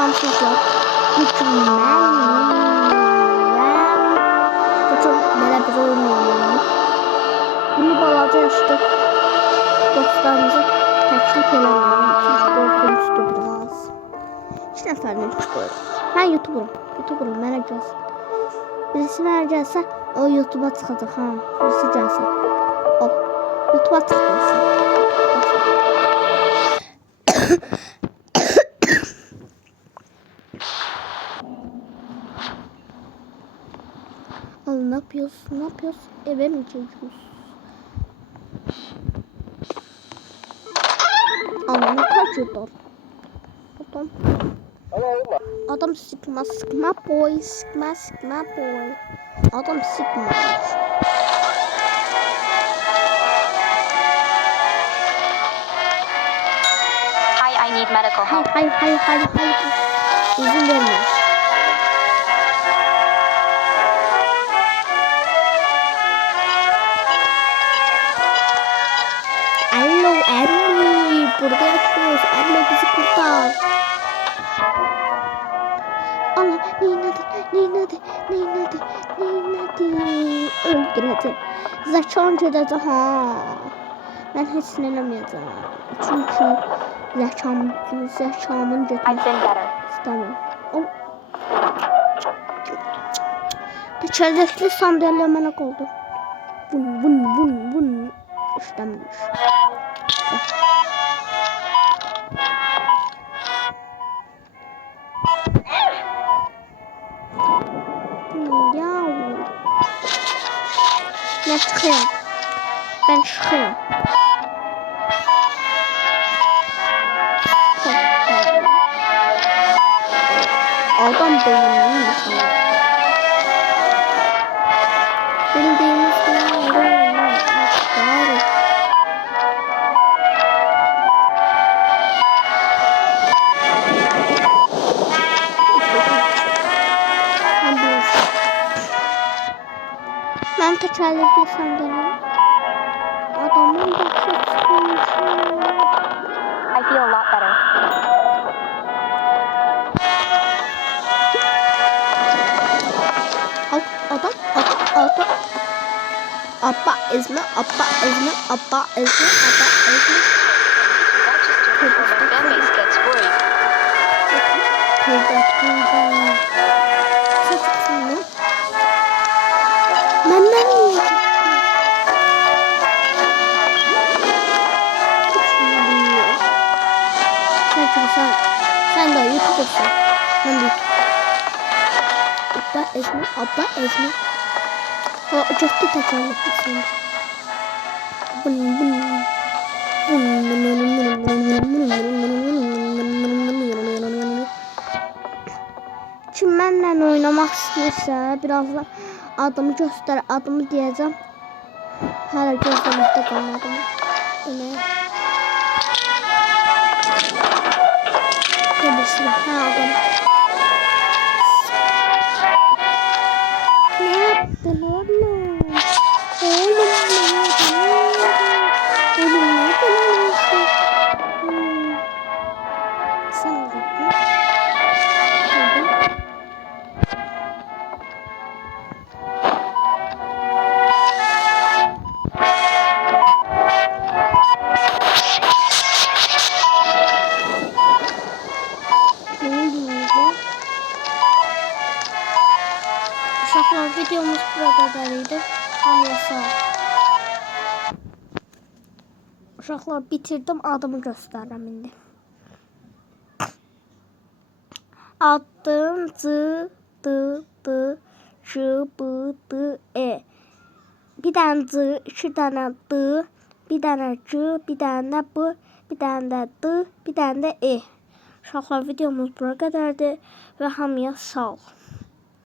Salam uşaqlar. Bugün bu çox belə bir oyun oynayalım. Bunu balaca yaşda dostlarımıza təklif eləmirəm. Çünki qorxuncdur biraz. 2 nəfərlə 3 qoyuram. Mən YouTube'um mənə gəlsin. Birisi mənə gəlsə o YouTube'a çıxacaq ha. Birisi gəlsin. O YouTube'a çıxmasın. Ne yapıyorsun? Eve mi çekiyorsun? Anlamı kaçırdım. Adam sıkma boy. Adam sıkma. Hi, I need medical help. Hayır. İzin vermiyor. Burada yaşıyoruz. Anne bizi kurtar. Allah neyin adı? Öldürəcək. Zəkan gedəcək ha. Mən heç sinirləməyəcəm. Çünki zəkamın getmək istəmirəm. Tekerlekli sandalye mənə qaldı. Bun. İşləmiş. Ben çıkıyorum. Adam beynini düşünüyor. Bildiğimiz gibi ben tekerlekli sandalye. Adamın başı çıkmış. I feel a lot better. Adam. Abba ezme. Fanbase gets worried. Benden mi? Sen de YouTube'sun. Ben de Abba ezme. O uçakta tekerleklisin. Kim benimle oynamak istiyorsa birazdan adımı göster, adımı diyeceğim. Hala gözlemekte kalmadım. Görürsün. Adam. Ne yaptın oğlum? Sen ne yaptın? Uşaqlar, videomuz burada kadarıydı. Hamıya sağ ol. Uşaqlar, bitirdim. Adımı göstərirəm indi. Adım C-D-D-Ç-B-D-E. Bir dənə C, 2 dənə D, bir dənə C, bir dənə B, bir dənə də D, bir dənə də E. Uşaqlar, videomuz bura qədərdir və hamıya sağ ol.